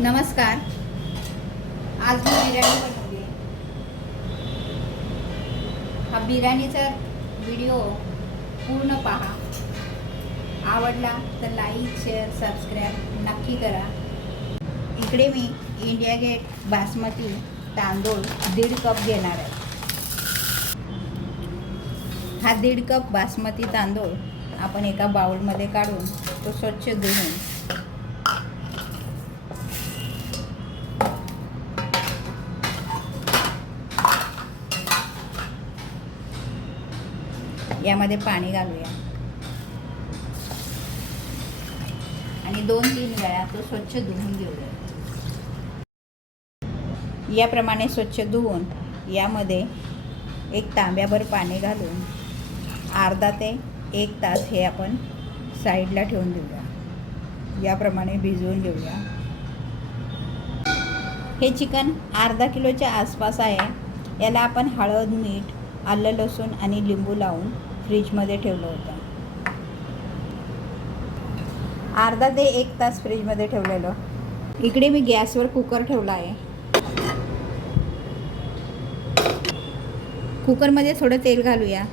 नमस्कार. आज मी बिर्याणी बनवली. हा बिर्याणीचा व्हिडिओ पूर्ण पहा. आवडला तर लाईक, शेअर, सबस्क्राईब नक्की करा. इकडे मी इंडिया गेट बासमती तांदूळ 1.5 कप घेणार आहे. हा 1.5 कप बासमती तांदूळ आपण एका बाउलमध्ये काढून तो स्वच्छ धुवून यामध्ये पाणी घालूया आणि 2-3 वेळा तो स्वच्छ धुवून घेऊया. याप्रमाणे स्वच्छ धुवून यामध्ये एक तांब्याभर पाणी घालून अर्धा ते 1 तास हे आपण साईडला ठेवून देऊया. याप्रमाणे भिजवून घेऊया. हे चिकन अर्धा किलोच्या आसपास आहे. याला आपण हळद, मीठ, आलं, लसूण आणि लिंबू लावून फ्रीजमध्ये ठेवलं होतं. अर्धा ते 1 तास फ्रीजमध्ये ठेवलेलं. इकडे मी गॅसवर कुकर ठेवला आहे. कुकरमध्ये थोडं तेल घालूया.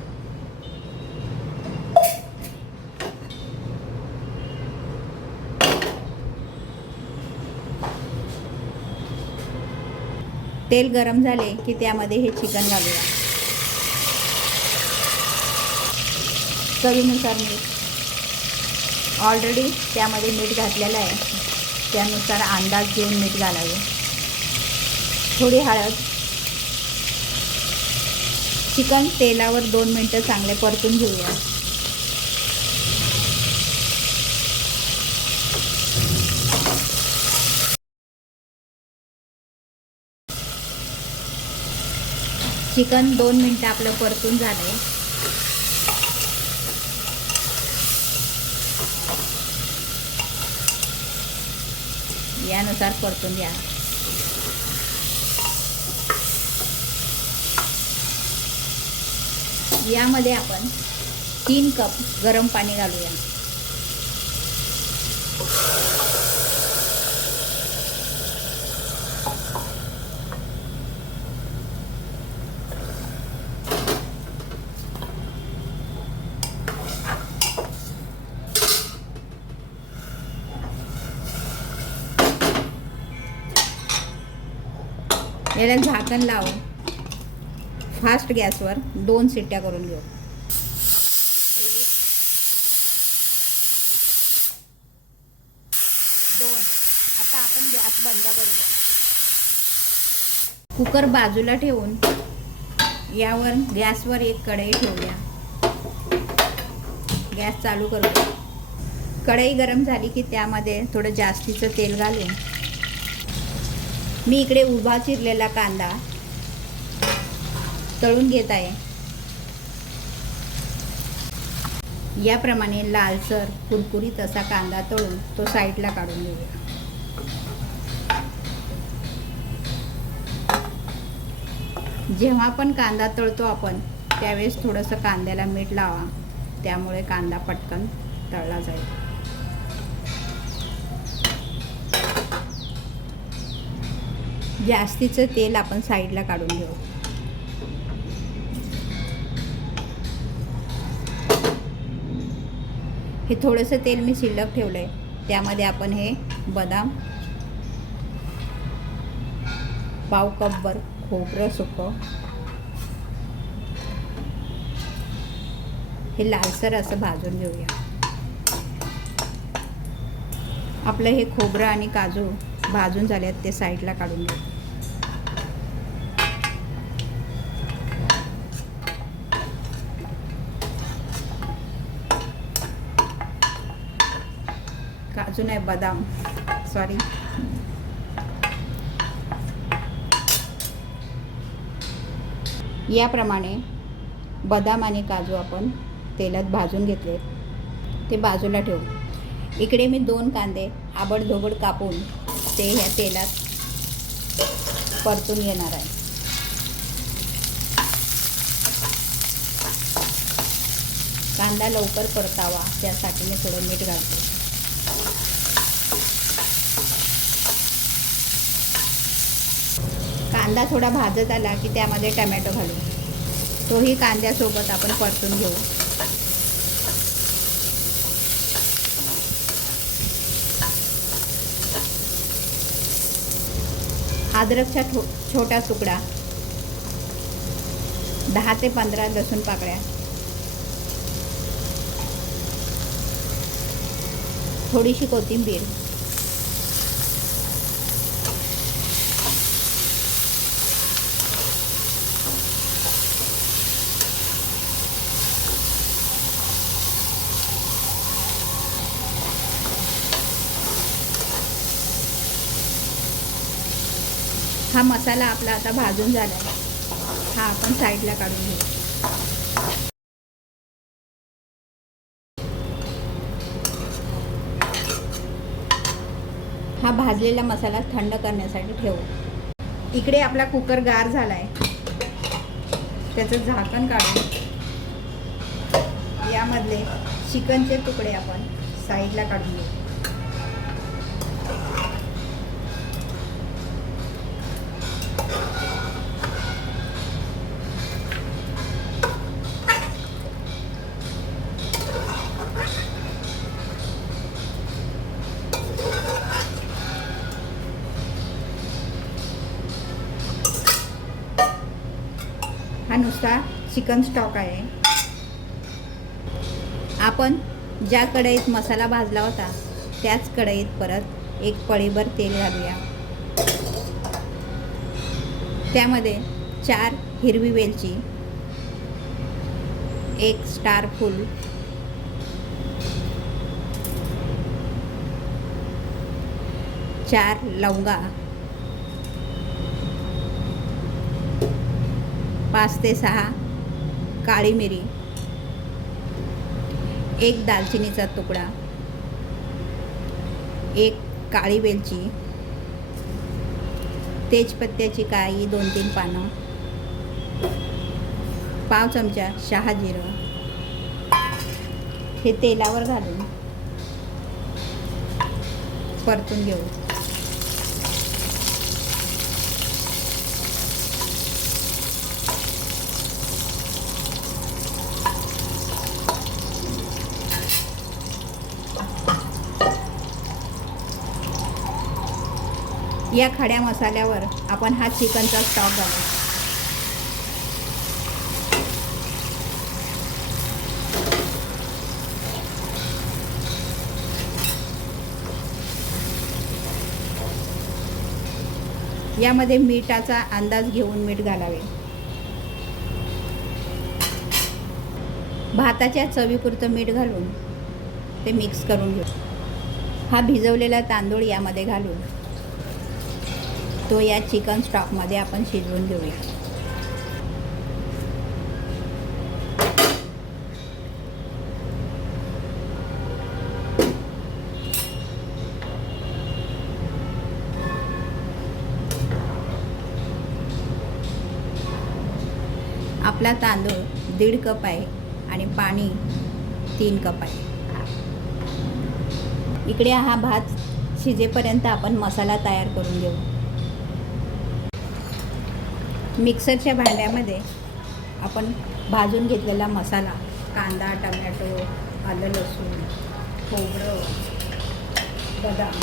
तेल गरम झाले की त्यामध्ये हे चिकन घालूया. चवीनुसार मीठ. ऑलरेडी त्यामध्ये मीठ घातलेलं आहे, त्यानुसार अंदाज घेऊन मीठ घालावे. थोडी हळद. चिकन तेलावर 2 मिनटं चांगले परतून घेऊया. चिकन 2 मिनटं आपलं परतून झालंय. यानुसार परतून घ्या. यामध्ये आपण 3 कप गरम पाणी घालूया. याला झाकण लावून फास्ट गॅसवर 2 शिट्ट्या करून घेऊ. 2. आता आपण गॅस बंद करूया. कुकर बाजूला ठेवून यावर गॅसवर एक कढई ठेवूया. गॅस चालू करूया. कढई गरम झाली की त्यामध्ये थोडं जास्तीचं तेल घालून मी इकडे उभा चिरलेला कांदा तळून घेत आहे. याप्रमाणे लालसर कुरकुरीत असा कांदा तळून तो साईडला काढून घेऊया. जेव्हा पण कांदा तळतो आपण त्यावेळेस थोडंसं कांद्याला मीठ लावा, त्यामुळे कांदा पटकन तळला जाईल. जास्तीचं तेल आपण साईडला काढून घेऊ. हे थोडंसं तेल मी शिल्लक ठेवलं आहे, त्यामध्ये आपण हे बदाम, पाव कपभर खोबरं सुकं, हे लालसर असं भाजून घेऊया. आपलं हे खोबरं आणि काजू भाजून झाले ते साईडला काढून घेऊ. काजू नाही, बदाम, सॉरी. याप्रमाणे बदाम आणि काजू आपण तेलात भाजून घेतले, ते बाजूला ठेवू. इकडे मी 2 कांदे आबडधोबड कापून ते ह्या तेलात परतून घेणार आहे. कांदा लवकर परतावा त्यासाठी मी थोडं मीठ घालते. कांदा थोडा भाजत आला की त्यामध्ये टमॅटो घालू. तोही कांद्यासोबत आपण परतून घेऊ. अद्रकचा छोटा तुकडा, 10 ते 15 लसूण पाकळ्या, थोडीशी कोथिंबीर, हा मसाला आपला आता भाजून झाला आहे. हा आपण साईडला काढून घेऊ. हा भाजलेला मसाला थंड करण्यासाठी ठेवू. इकडे आपला कुकर गार झाला आहे. त्याचं झाकण काढून यामधले चिकनचे तुकडे आपण साईडला काढून घेऊ. हा नुसता चिकन स्टॉक आहे. आपण ज्या कढईत मसाला भाजला होता त्याच कढईत परत एक पळीभर तेल घालूया. त्यामध्ये 4 हिरवी वेलची, 1 स्टार फूल, 4 लवंगा, 5 ते 6 काळी मिरी, 1 दालचिनीचा तुकडा, 1 काळी वेलची, तेजपत्त्याची काळी 2-3 पानं, पाव चमचा शहा जिरं. हे तेलावर घालून परतून घेऊ. या खड्या मसाल्यावर आपण हा चिकनचा स्टॉक घालू. यामध्ये मीठाचा अंदाज घेऊन मीठ घालावे. भाताच्या चवीपुरतं मीठ घालून ते मिक्स करून घेऊ. हा भिजवलेला तांदूळ यामध्ये घालून तो या चिकन स्टॉकमध्ये आपण शिजवून घेऊया. आपला तांदूळ 1.5 कप आहे आणि पाणी 3 कप आहे. इकडे हा भात शिजेपर्यंत आपण मसाला तयार करून घेऊ. मिक्सरच्या भांड्यामध्ये आपण भाजून घेतलेला मसाला, कांदा, टमॅटो, आलं, लसूण, खोबरं, बदाम,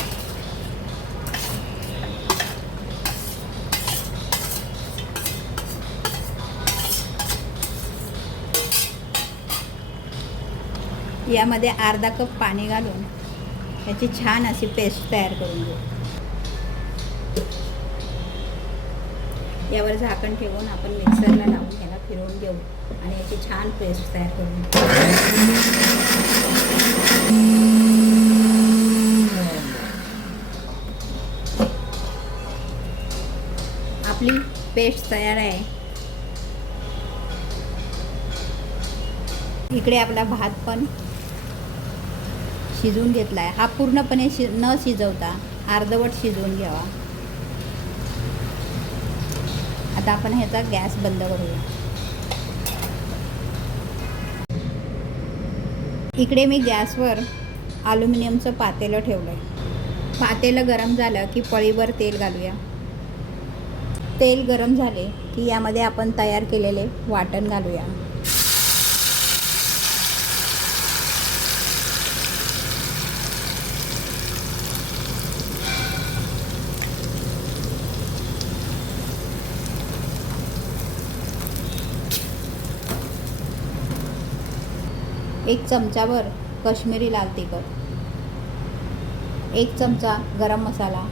यामध्ये अर्धा कप पाणी घालून याची छान अशी पेस्ट तयार करून घेऊ. यावर झाकण ठेवून आपण मिक्सरला लावून याला फिरवून घेऊ आणि याची छान पेस्ट तयार करून घेऊ. आपली पेस्ट तयार आहे. इकडे आपला भात पण शिजवून घेतला आहे. हा पूर्णपणे न शिजवता अर्धवट शिजवून घ्यावा. आता आपण ह्याचा गॅस बंद करूया. इकडे मी गॅसवर ॲल्युमिनियमचं पातेलं ठेवलं आहे. पातेलं गरम झालं की पळीभर तेल घालूया. तेल गरम झाले की यामध्ये आपण तयार केलेले वाटण घालूया. एक चमचाभर काश्मीरी लाल तिखट, 1 चमचा गरम मसाला,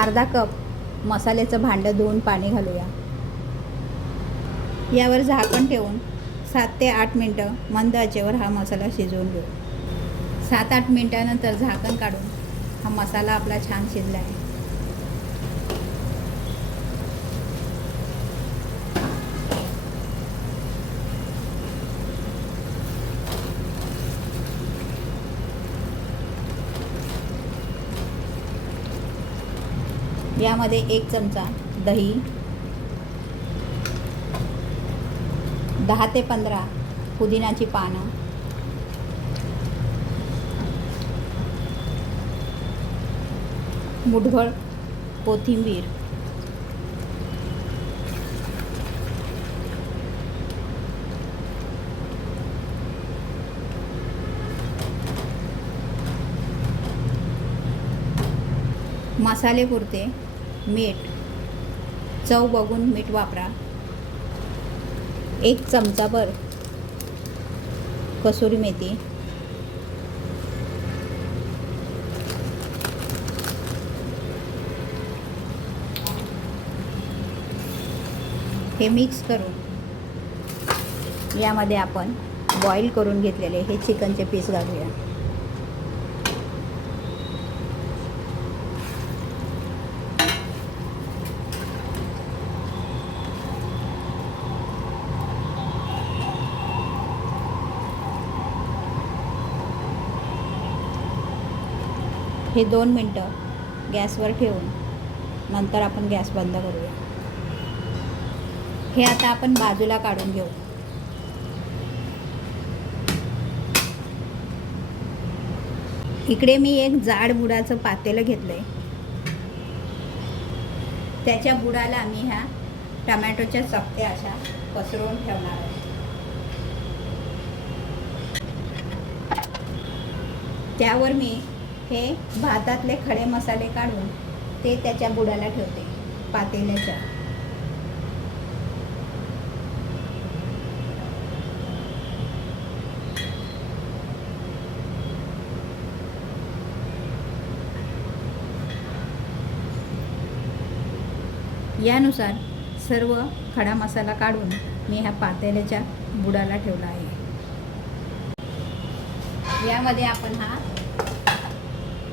अर्धा कप मसाल्याचं भांडं धुवून पाणी घालूया. यावर झाकण ठेवून 7 ते 8 मिनटं मंद आचेवर हा मसाला शिजवून घेऊ. 7-8 मिनटानंतर झाकण काढून हा मसाला आपला छान शिजला आहे. यामध्ये 1 चमचा दही, 10 ते 15 पुदिन्याची पानं, मुठभर कोथिंबीर, मसालेपुरते मीठ, चव बघून मीठ वापरा, 1 चमचाभर कसुरी मेथी, हे मिक्स करून यामध्ये आपण बॉईल करून घेतलेले हे चिकनचे पीस घालूया. हे 2 मिनटं गॅसवर ठेवून नंतर आपण गॅस बंद करूया. हे आता आपण बाजूला काढून घेऊ. इकडे मी एक जाड बुडाचं पातेलं घेतलंय. त्याच्या बुडाला मी ह्या टमॅटोच्या चकत्या अशा पसरवून ठेवणार आहे. त्यावर मी हे भातातले खडे मसाले काढून ते त्याच्या बुडाला ठेवते पातेल्याच्या. यानुसार सर्व खडा मसाला काढून मी ह्या पातेल्याच्या बुडाला ठेवला आहे. यामध्ये आपण हा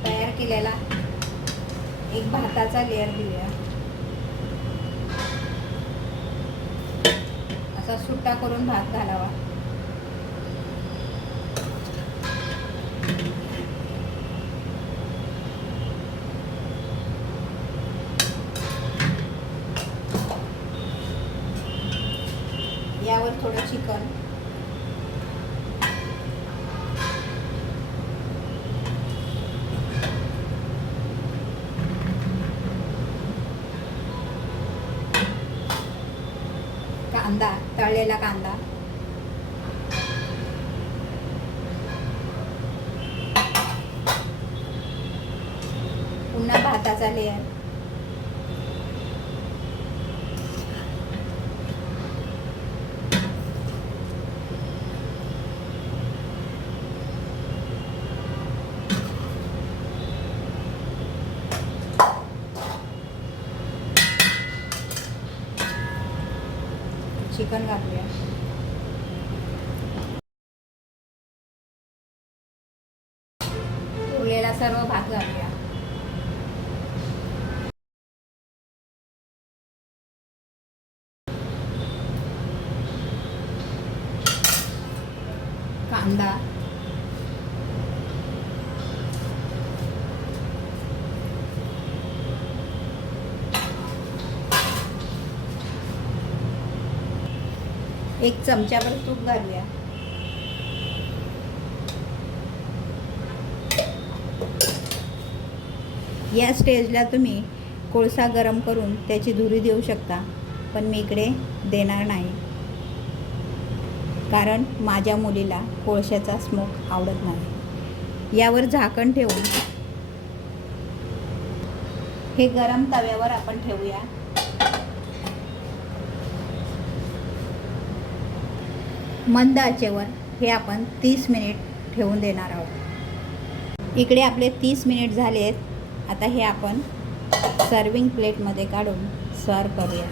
तयार केलेला एक भाताचा लेयर घेऊया. असा सुट्टा करून भात घालावा. यावर थोडं चिकन, कांदा, तळलेला कांदा, पुन्हा भाताचा लेयर, चिकन घालूया. उरलेला सर्व भात घालूया. कांदा, एक चमच्याभर तूप घालूया. या स्टेजला तुम्ही कोळसा गरम करून त्याची धुरी देऊ शकता, पण मी इकडे देणार नाही, कारण माझ्या मुलीला कोळशाचा स्मोक आवडत नाही. यावर झाकण ठेवून हे गरम तव्यावर आपण ठेवूया. मंद आचेवर हे आपण 30 मिनिट ठेवून देणार आहोत. इकडे आपले 30 मिनिट झालेत. आता हे आपण सर्विंग प्लेटमध्ये काढून सर्व करूया.